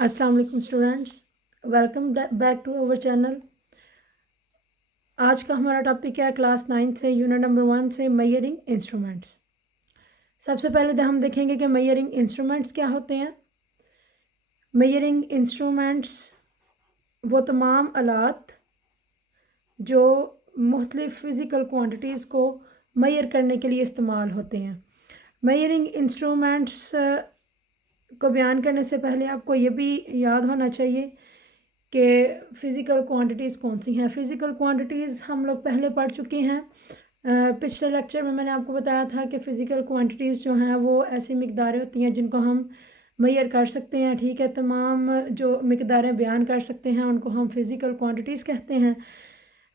अस्सलाम वालेकुम students, welcome back to our channel. आज का हमारा टॉपिक है क्लास 9 से यूनिट नंबर 1 से मेजरिंग इंस्ट्रूमेंट्स। सबसे पहले तो हम देखेंगे कि मेजरिंग इंस्ट्रूमेंट्स क्या होते हैं। मेजरिंग इंस्ट्रूमेंट्स वो तमाम आलात जो मुख्तलिफ़ फ़िज़िकल क्वांटिटीज़ को मेजर करने के लिए इस्तेमाल होते हैं। मेजरिंग इंस्ट्रूमेंट्स को बयान करने से पहले आपको ये भी याद होना चाहिए कि फ़िज़िकल क्वांटिटीज़ कौन सी हैं। फ़िज़िकल क्वांटिटीज़ हम लोग पहले पढ़ चुके हैं। पिछले लेक्चर में मैंने आपको बताया था कि फ़िज़िकल क्वांटिटीज़ जो हैं वो ऐसी मिक़दारें होती हैं जिनको हम मेजर कर सकते हैं। ठीक है, तमाम जो मिक़दारें बयान कर सकते हैं उनको हम फ़िज़िकल क्वांटिटीज़ कहते हैं।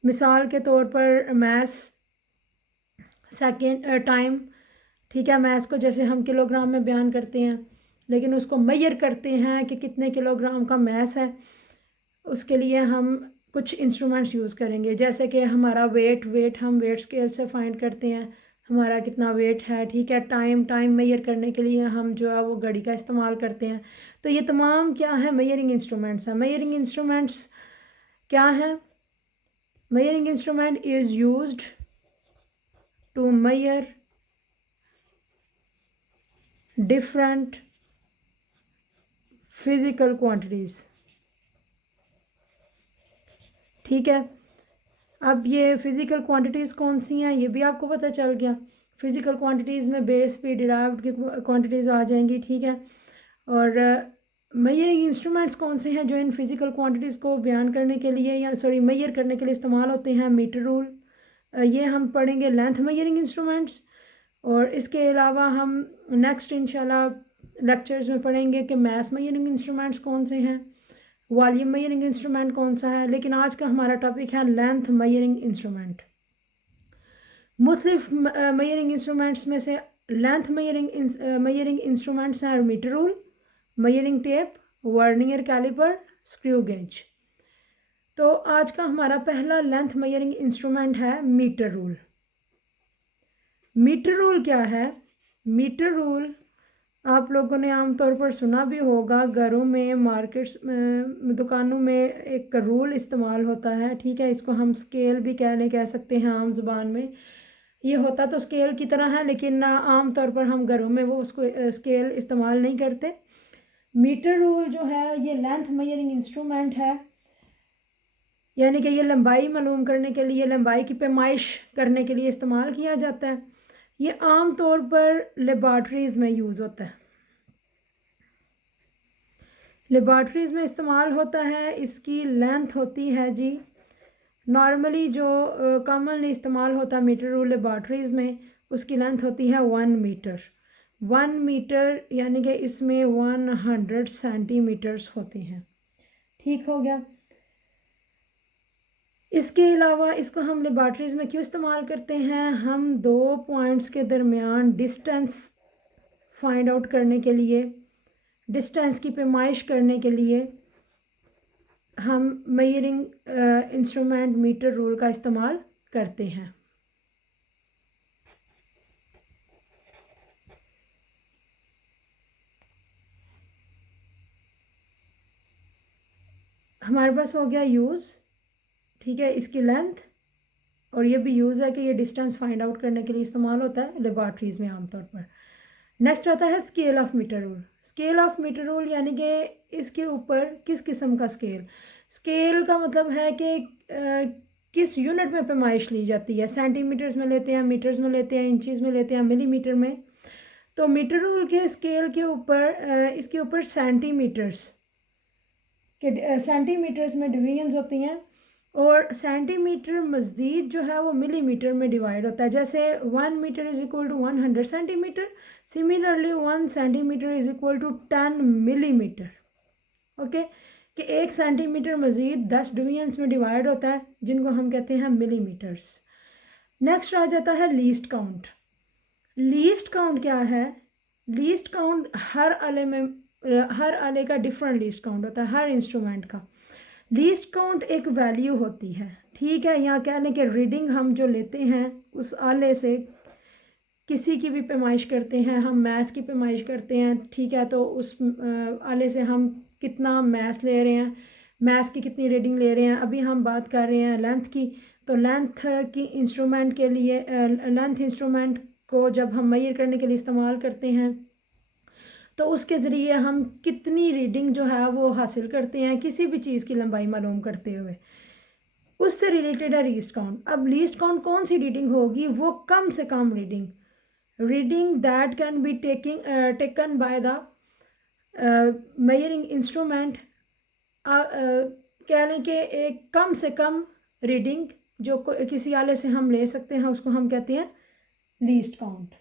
मिसाल के तौर पर मैस, सेकेंड टाइम। ठीक है, मैस को जैसे हम किलोग्राम में बयान करते हैं, लेकिन उसको मेजर करते हैं कि कितने किलोग्राम का मैस है। उसके लिए हम कुछ इंस्ट्रूमेंट्स यूज़ करेंगे, जैसे कि हमारा वेट हम वेट स्केल से फाइंड करते हैं हमारा कितना वेट है। ठीक है, टाइम मेजर करने के लिए हम जो है वो घड़ी का इस्तेमाल करते हैं। तो ये तमाम क्या है, मेजरिंग इंस्ट्रूमेंट्स हैं। मेजरिंग इंस्ट्रूमेंट्स क्या है? Measuring instrument is used to measure different physical quantities. ठीक है, अब ये फ़िज़िकल क्वांटिटीज़ कौन सी हैं ये भी आपको पता चल गया। फ़िज़िकल क्वांटिटीज़ में बेस पे डिराइव्ड की क्वांटिटीज़ आ जाएंगी। ठीक है, और मेजरिंग इंस्ट्रूमेंट्स कौन से हैं जो इन फ़िज़िकल क्वांटिटीज़ को बयान करने के लिए मेजर करने के लिए इस्तेमाल होते हैं। मीटर रूल, ये हम पढ़ेंगे लेंथ मेजरिंग इंस्ट्रूमेंट्स। और इसके अलावा हम नेक्स्ट इंशाल्लाह लेक्चर्स में पढ़ेंगे कि मास मेजरिंग इंस्ट्रूमेंट्स कौन से हैं, वॉल्यूम मेजरिंग इंस्ट्रूमेंट कौन सा है। लेकिन आज का हमारा टॉपिक है लेंथ मेजरिंग इंस्ट्रूमेंट। मुख्तलिफ मेजरिंग इंस्ट्रूमेंट्स में से लेंथ मेजरिंग इंस्ट्रूमेंट्स हैं metre rule, measuring tape, vernier calliper, screw gauge. तो आज का हमारा पहला लेंथ मेजरिंग इंस्ट्रूमेंट है मीटर रूल। मीटर रूल क्या है? मीटर रूल आप लोगों ने आमतौर पर सुना भी होगा, घरों में, मार्केट्स में, दुकानों में एक रूल इस्तेमाल होता है। ठीक है, इसको हम स्केल भी कह सकते हैं आम ज़ुबान में। ये होता तो स्केल की तरह है, लेकिन आम तौर पर हम घरों में वो उसको स्केल इस्तेमाल नहीं करते। मीटर रूल जो है ये लेंथ मेजरिंग इंस्ट्रूमेंट है, यानी कि ये लंबाई मालूम करने के लिए, लंबाई की पैमाइश करने के लिए इस्तेमाल किया जाता है। ये आम तौर पर लेबॉर्ट्रीज़ में यूज़ होता है। लेबॉर्ट्रीज़ में इस्तेमाल होता है। इसकी लेंथ होती है जी, नॉर्मली जो कॉमनली इस्तेमाल होता है मीटर रूल लेबॉर्ट्रीज़ में, उसकी लेंथ होती है 1 मीटर। 1 मीटर यानी कि इसमें 100 सेंटीमीटर्स होते हैं। ठीक हो गया। इसके अलावा इसको हम लेबॉर्ट्रीज़ में क्यों इस्तेमाल करते हैं? हम दो पॉइंट्स के दरमियान डिस्टेंस फाइंड आउट करने के लिए, डिस्टेंस की पैमाइश करने के लिए हम मेजरिंग इंस्ट्रूमेंट मीटर रूल का इस्तेमाल करते हैं। हमारे पास हो गया यूज़। ठीक है, इसकी लेंथ, और ये भी यूज़ है कि ये डिस्टेंस फाइंड आउट करने के लिए इस्तेमाल होता है लेबॉर्ट्रीज़ में आमतौर पर। नेक्स्ट आता है scale of metre rule. Scale of metre rule यानी कि इसके ऊपर किस किस्म का स्केल। स्केल का मतलब है कि किस यूनिट में पैमाइश ली जाती है। सेंटीमीटर्स में लेते हैं, मीटर्स में लेते हैं, इंचज़ में लेते हैं, मिलीमीटर में। तो मीटर रूल के स्केल के ऊपर इसके ऊपर सेंटीमीटर्स में डिवीजन्स होती हैं, और सेंटीमीटर मज़ीद जो है वो मिलीमीटर में डिवाइड होता है। जैसे 1 metre is equal to 100 centimetre, similarly 1 centimetre is equal to 10 millimetre. Okay, कि 1 सेंटीमीटर मज़ीद 10 डिवीजन्स में डिवाइड होता है, जिनको हम कहते हैं मिलीमीटर्स। नेक्स्ट आ जाता है लीस्ट काउंट। लीस्ट काउंट क्या है? लीस्ट काउंट हर आले का डिफरेंट लीस्ट काउंट होता है, हर इंस्ट्रूमेंट का। लीस्ट काउंट एक वैल्यू होती है। ठीक है, यहाँ कह लें कि रीडिंग हम जो लेते हैं उस आले से, किसी की भी पैमाइश करते हैं, हम मैथ्स की पैमाइश करते हैं। ठीक है, तो उस आले से हम कितना मैथ ले रहे हैं, मैथ्स की कितनी रीडिंग ले रहे हैं। अभी हम बात कर रहे हैं लेंथ की। तो लेंथ की इंस्ट्रूमेंट के लिए लेंथ इंस्ट्रूमेंट को जब हम मेजर करने के लिए इस्तेमाल करते हैं तो उसके ज़रिए हम कितनी रीडिंग जो है वो हासिल करते हैं किसी भी चीज़ की लंबाई मालूम करते हुए। उससे रिलेटेड है लीस्ट काउंट। अब लीस्ट काउंट कौन सी रीडिंग होगी, वो कम से कम reading that can be taken by the measuring instrument. कह लें कि एक कम से कम रीडिंग जो किसी आले से हम ले सकते हैं उसको हम कहते हैं least count.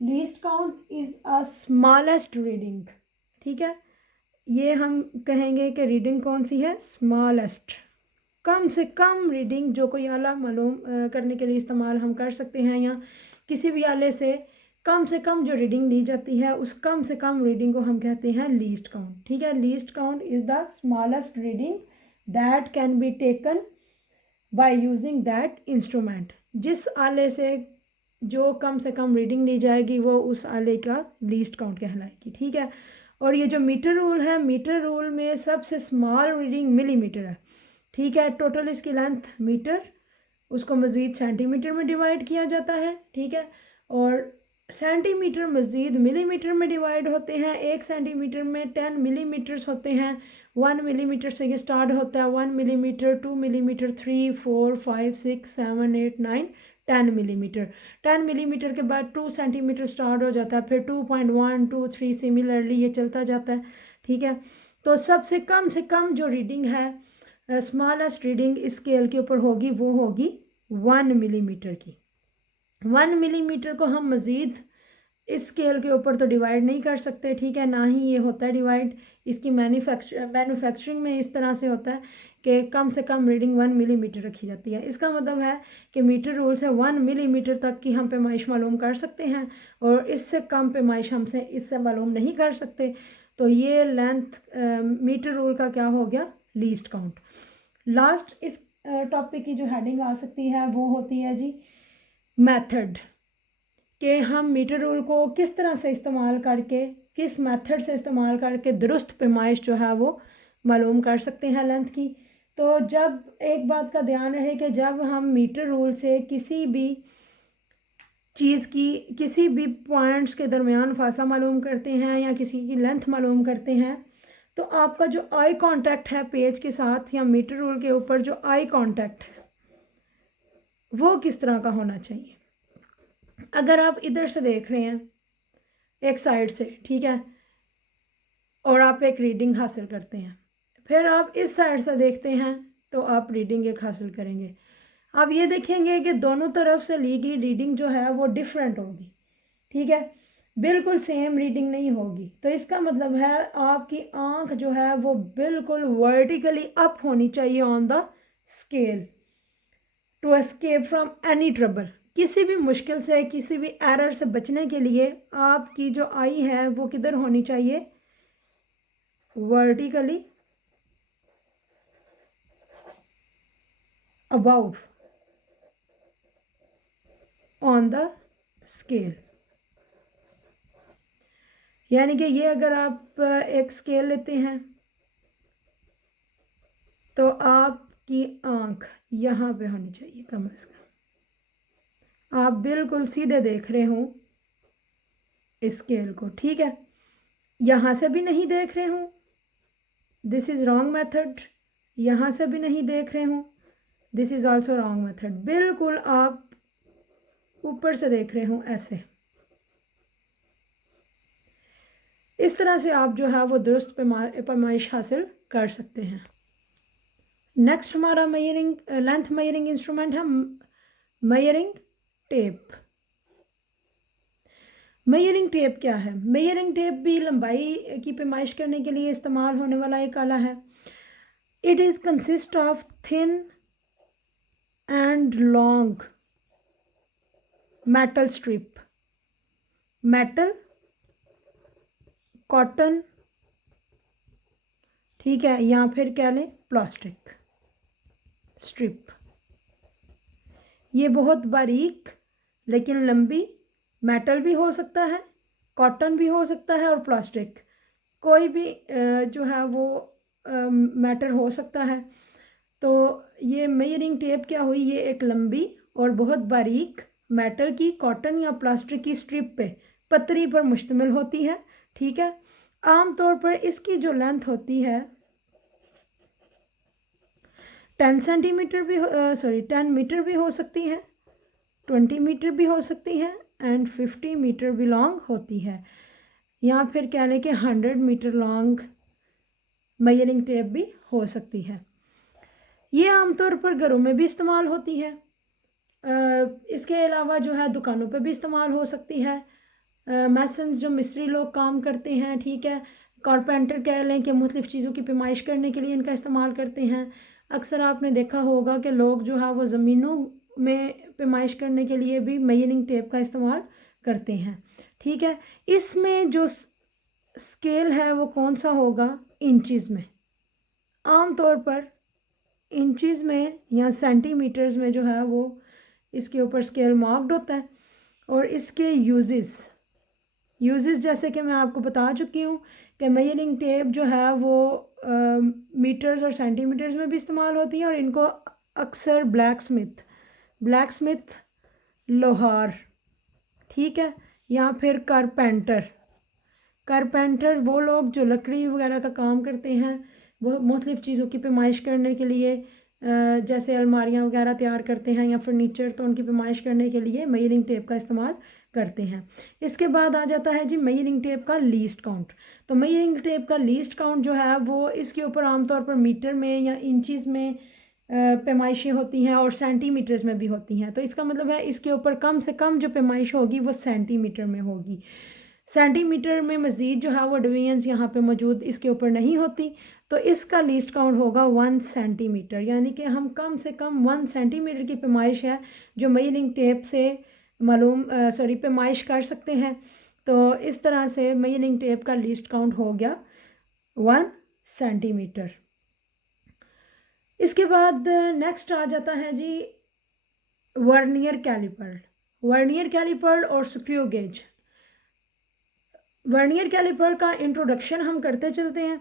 Least count is a smallest reading. ठीक है, ये हम कहेंगे कि रीडिंग कौन सी है, स्मॉलेस्ट, कम से कम रीडिंग जो कोई आला मालूम करने के लिए इस्तेमाल हम कर सकते हैं, या किसी भी आले से कम जो रीडिंग ली जाती है उस कम से कम रीडिंग को हम कहते हैं लीस्ट काउंट। ठीक है, least count is the smallest reading that can be taken by using that instrument. जिस आले से जो कम से कम रीडिंग ली जाएगी वो उस आले का लीस्ट काउंट कहलाएगी। ठीक है, और ये जो मीटर रूल है, मीटर रूल में सबसे स्मॉल रीडिंग मिलीमीटर है। ठीक है, टोटल इसकी लेंथ मीटर, उसको मज़ीद सेंटीमीटर में डिवाइड किया जाता है। ठीक है, और सेंटीमीटर मज़ीद मिलीमीटर में डिवाइड होते हैं। 1 सेंटीमीटर में 10 मिलीमीटर्स होते हैं। 1 मिलीमीटर से ये स्टार्ट होता है, 1 मिलीमीटर, 2 मिलीमीटर, 3, 4, 5, 6, 7, 8, 9, 10 मिलीमीटर। 10 मिलीमीटर के बाद 2 सेंटीमीटर स्टार्ट हो जाता है, फिर 2.1, 2, 3 सिमिलरली ये चलता जाता है। ठीक है, तो सबसे कम से कम जो रीडिंग है, स्मॉलेस्ट रीडिंग इस स्केल के ऊपर होगी, वो होगी 1 मिलीमीटर की। 1 मिलीमीटर को हम मज़ीद इस स्केल के ऊपर तो डिवाइड नहीं कर सकते। ठीक है, ना ही ये होता है डिवाइड। इसकी मैन्युफैक्चरिंग में इस तरह से होता है कि कम से कम रीडिंग 1 मिलीमीटर रखी जाती है। इसका मतलब है कि मीटर रूल से 1 मिलीमीटर तक की हम पैमाइश मालूम कर सकते हैं, और इससे कम पैमाइश हमसे इससे मालूम नहीं कर सकते। तो ये लेंथ मीटर रूल का क्या हो गया, लीस्ट काउंट। लास्ट इस टॉपिक की जो हेडिंग आ सकती है वो होती है जी मेथड, कि हम मीटर रूल को किस तरह से इस्तेमाल करके, किस मेथड से इस्तेमाल करके दुरुस्त पैमाइश जो है वो मालूम कर सकते हैं लेंथ की। तो जब एक बात का ध्यान रहे कि जब हम मीटर रूल से किसी भी चीज़ की किसी भी पॉइंट्स के दरमियान फासला मालूम करते हैं या किसी की लेंथ मालूम करते हैं, तो आपका जो आई कांटेक्ट है पेज के साथ या मीटर रूल के ऊपर जो आई कांटेक्ट है वो किस तरह का होना चाहिए। अगर आप इधर से देख रहे हैं एक साइड से, ठीक है, और आप एक रीडिंग हासिल करते हैं, फिर आप इस साइड से देखते हैं तो आप रीडिंग एक हासिल करेंगे। आप ये देखेंगे कि दोनों तरफ से ली गई रीडिंग जो है वो डिफरेंट होगी। ठीक है, बिल्कुल सेम रीडिंग नहीं होगी। तो इसका मतलब है आपकी आंख जो है वो बिल्कुल वर्टिकली अप होनी चाहिए on the scale to escape from any trouble. किसी भी मुश्किल से, किसी भी एरर से बचने के लिए आपकी जो आई है वो किधर होनी चाहिए, vertically above on the scale. यानी कि ये अगर आप एक स्केल लेते हैं तो आपकी आंख यहाँ पे होनी चाहिए कम से कम, आप बिल्कुल सीधे देख रहे हो इस स्केल को। ठीक है, यहाँ से भी नहीं देख रहे हूँ, दिस इज़ रॉन्ग मेथड। यहाँ से भी नहीं देख रहे हूँ, this is also wrong method. बिल्कुल आप ऊपर से देख रहे हो ऐसे। इस तरह से आप जो है वो दुरुस्त पैमाइश हासिल कर सकते हैं। नेक्स्ट हमारा मेजरिंग लेंथ मेजरिंग इंस्ट्रूमेंट है मेजरिंग टेप। मेजरिंग टेप क्या है? मेजरिंग टेप भी लंबाई की पैमाइश करने के लिए इस्तेमाल होने वाला एक आला है। It is consist of thin and long metal strip, metal, cotton, ठीक है, या फिर कह लें प्लास्टिक स्ट्रिप। ये बहुत बारीक लेकिन लंबी, मेटल भी हो सकता है, कॉटन भी हो सकता है और प्लास्टिक, कोई भी जो है वो मैटर हो सकता है। तो ये मेजरिंग टेप क्या हुई, ये एक लंबी और बहुत बारीक मेटल की, कॉटन या प्लास्टिक की स्ट्रिप पे, पतरी पर मुश्तमिल होती है। ठीक है, आम तौर पर इसकी जो लेंथ होती है 10 सेंटीमीटर भी 10 मीटर भी हो सकती है, 20 मीटर भी हो सकती है एंड 50 मीटर भी लॉन्ग होती है, या फिर कह लें कि 100 मीटर लॉन्ग मेजरिंग टेप भी हो सकती है। ये आमतौर पर घरों में भी इस्तेमाल होती है। इसके अलावा जो है दुकानों पे भी इस्तेमाल हो सकती है। मैसन्स जो मिस्त्री लोग काम करते हैं, ठीक है, कारपेंटर कह लें, कि मुख्तलिफ़ चीज़ों की पैमाइश करने के लिए इनका इस्तेमाल करते हैं। अक्सर आपने देखा होगा कि लोग जो है वो ज़मीनों में पैमाइश करने के लिए भी मेजरिंग टेप का इस्तेमाल करते हैं। ठीक है, इसमें जो स्केल है वो कौन सा होगा, इंचज़ में। आम तौर पर इंचज़ में या सेंटीमीटर्स में जो है वो इसके ऊपर स्केल मार्क्ड होता है। और इसके यूजेस जैसे कि मैं आपको बता चुकी हूँ कि मेजरिंग टेप जो है वो मीटर्स और सेंटीमीटर्स में भी इस्तेमाल होती है, और इनको अक्सर ब्लैक स्मिथ, लोहार, ठीक है, या फिर कारपेंटर वो लोग जो लकड़ी वगैरह का काम करते हैं, वो मुख्तलिफ़ चीज़ों की पैमाइश करने के लिए, जैसे अलमारियाँ वगैरह तैयार करते हैं या फर्नीचर, तो उनकी पैमाइश करने के लिए मेजरिंग टेप का इस्तेमाल करते हैं। इसके बाद आ जाता है जी मेजरिंग टेप का लीस्ट काउंट। तो मेजरिंग टेप का लीस्ट काउंट जो है वो इसके ऊपर आमतौर पर मीटर में या इंचज़ में पैमाइशें होती हैं, और सेंटीमीटर्स में भी होती हैं। तो इसका मतलब है इसके ऊपर कम से कम जो पैमाइश होगी वो सेंटीमीटर में होगी। सेंटीमीटर में मज़ीद जो है वो डिवीजन्स यहाँ पे मौजूद इसके ऊपर नहीं होती। तो इसका लीस्ट काउंट होगा 1 सेंटीमीटर, यानी कि हम कम से कम 1 सेंटीमीटर की पैमाइश है जो मेजरिंग टेप से पैमाइश कर सकते हैं। तो इस तरह से मेजरिंग टेप का लीस्ट काउंट हो गया 1 सेंटीमीटर। इसके बाद नेक्स्ट आ जाता है जी वर्नियर कैलिपर और स्क्रू गेज। वर्नियर कैलिपर का इंट्रोडक्शन हम करते चलते हैं,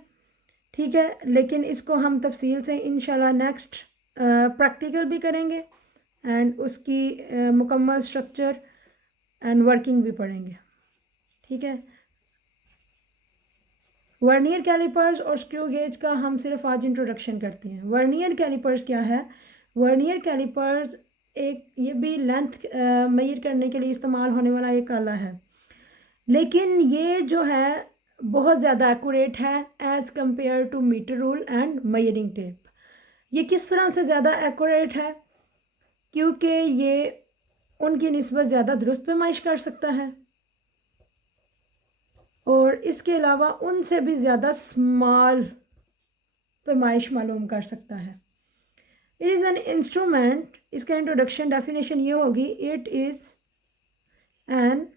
ठीक है, लेकिन इसको हम तफसील से इंशाल्लाह नेक्स्ट प्रैक्टिकल भी करेंगे एंड उसकी मुकम्मल स्ट्रक्चर एंड वर्किंग भी पढ़ेंगे। ठीक है, वर्नियर कैलिपर्स और स्क्रू गेज का हम सिर्फ आज इंट्रोडक्शन करते हैं। वर्नियर कैलिपर्स क्या है? वर्नियर कैलिपर्स ये भी लेंथ मेजर करने के लिए इस्तेमाल होने वाला एक आला है, लेकिन ये जो है बहुत ज़्यादा एक्यूरेट है as compare to metre rule and measuring tape. ये किस तरह से ज़्यादा एक्यूरेट है? क्योंकि ये उनकी निस्बत ज़्यादा दुरुस्त पैमाइश कर सकता है, और इसके अलावा उनसे भी ज़्यादा स्मॉल पैमाइश मालूम कर सकता है। इट इज़ एन इंस्ट्रूमेंट, इसका इंट्रोडक्शन डेफिनेशन ये होगी, it is an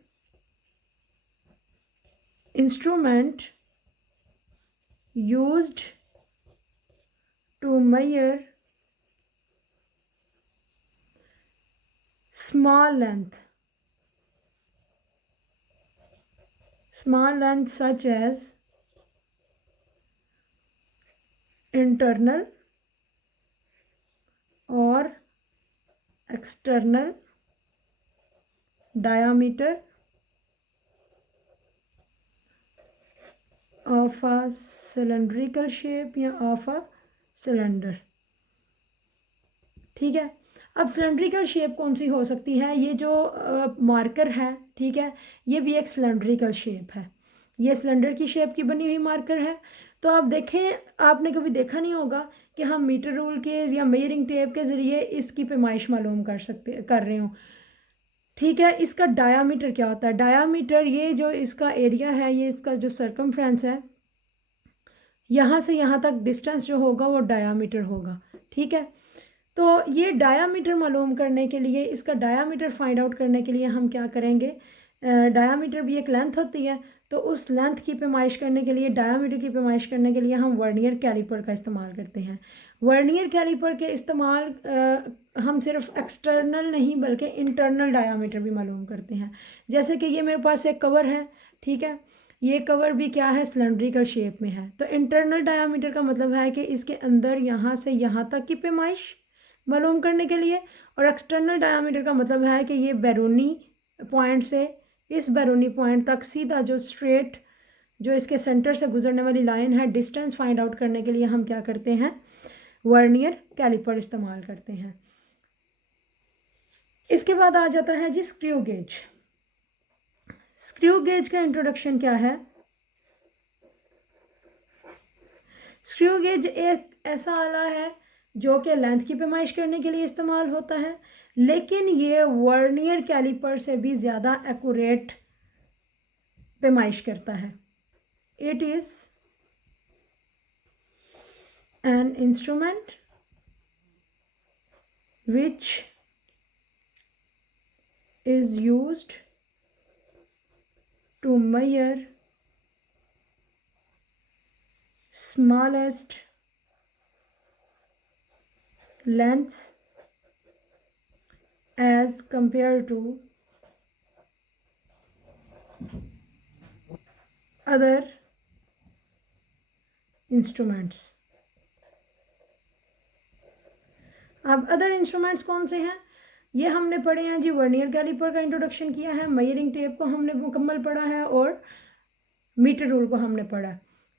instrument used to measure small length such as internal or external diameter of a cylindrical shape या ऑफ अ सिलेंडर। ठीक है, अब सिलेंड्रिकल शेप कौन सी हो सकती है? ये जो मार्कर है, ठीक है, ये भी एक सिलेंड्रिकल शेप है, ये सिलेंडर की शेप की बनी हुई मार्कर है। तो आप देखें, आपने कभी देखा नहीं होगा कि हम मीटर रूल के या मेजरिंग टेप के ज़रिए इसकी पैमाइश मालूम कर रहे हों। ठीक है, इसका डायामीटर क्या होता है? डायामीटर, ये जो इसका एरिया है, ये इसका जो सरकमफ्रेंस है, यहाँ से यहाँ तक डिस्टेंस जो होगा वो डायामीटर होगा। ठीक है, तो ये डायामीटर मालूम करने के लिए, इसका डायामीटर फाइंड आउट करने के लिए हम क्या करेंगे? डायामीटर भी एक लेंथ होती है, तो उस लेंथ की पैमाइश करने के लिए, डायामीटर की पैमाइश करने के लिए हम वर्नियर कैलिपर का इस्तेमाल करते हैं। वर्नियर कैलिपर के इस्तेमाल हम सिर्फ एक्सटर्नल नहीं बल्कि इंटरनल डायामीटर भी मालूम करते हैं। जैसे कि ये मेरे पास एक कवर है, ठीक है, ये कवर भी क्या है, सिलेंड्रिकल शेप में है। तो इंटरनल डायामीटर का मतलब है कि इसके अंदर यहाँ से यहाँ तक की पैमाइश मालूम करने के लिए, और एक्सटर्नल डायामीटर का मतलब है कि ये बैरूनी पॉइंट से इस बैरूनी पॉइंट तक सीधा जो स्ट्रेट जो इसके सेंटर से गुजरने वाली लाइन है, डिस्टेंस फाइंड आउट करने के लिए हम क्या करते हैं, वर्नियर कैलिपर इस्तेमाल करते हैं। इसके बाद आ जाता है जी स्क्रू गेज। स्क्रू गेज का इंट्रोडक्शन क्या है। स्क्रू गेज एक ऐसा आला है जो कि लेंथ की पैमाइश करने के लिए इस्तेमाल होता है, लेकिन ये वर्नियर कैलिपर से भी ज़्यादा एक्यूरेट पैमाइश करता है। It is an instrument which is used to measure smallest lengths as compared to other instruments। अब अदर इंस्ट्रूमेंट्स कौन से हैं, ये हमने पढ़े हैं जी। वर्नियर कैलिपर का इंट्रोडक्शन किया है, मेजरिंग टेप को हमने मुकम्मल पढ़ा है, और मीटर रूल को हमने पढ़ा।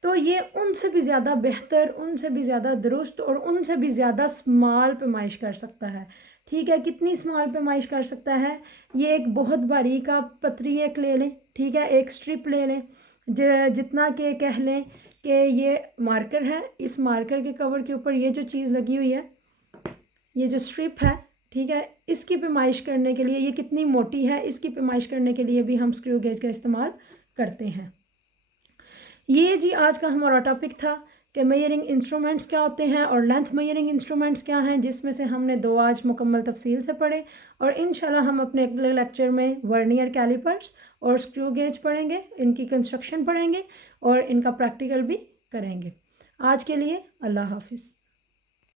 तो ये उनसे भी ज़्यादा बेहतर, उनसे भी ज़्यादा दुरुस्त और उनसे भी ज़्यादा स्मॉल पैमाइश कर सकता है। ठीक है, कितनी स्मॉल पैमाइश कर सकता है, ये एक बहुत बारीक आप पतली एक ले लें, ठीक है, एक स्ट्रिप ले लें, जितना कि कह लें कि ये मार्कर है, इस मार्कर के कवर के ऊपर ये जो चीज़ लगी हुई है, ये जो स्ट्रिप है, ठीक है, इसकी पैमाइश करने के लिए ये कितनी मोटी है, इसकी पैमाइश करने के लिए भी हम स्क्रू गेज का इस्तेमाल करते हैं। ये जी आज का हमारा टॉपिक था कि मेजरिंग इंस्ट्रूमेंट्स क्या होते हैं और लेंथ मेजरिंग इंस्ट्रूमेंट्स क्या हैं, जिसमें से हमने 2 आज मुकम्मल तफसील से पढ़े, और इंशाल्लाह हम अपने अगले लेक्चर में वर्नियर कैलिपर्स और स्क्रू गेज पढ़ेंगे, इनकी कंस्ट्रक्शन पढ़ेंगे और इनका प्रैक्टिकल भी करेंगे। आज के लिए अल्लाह हाफिज़।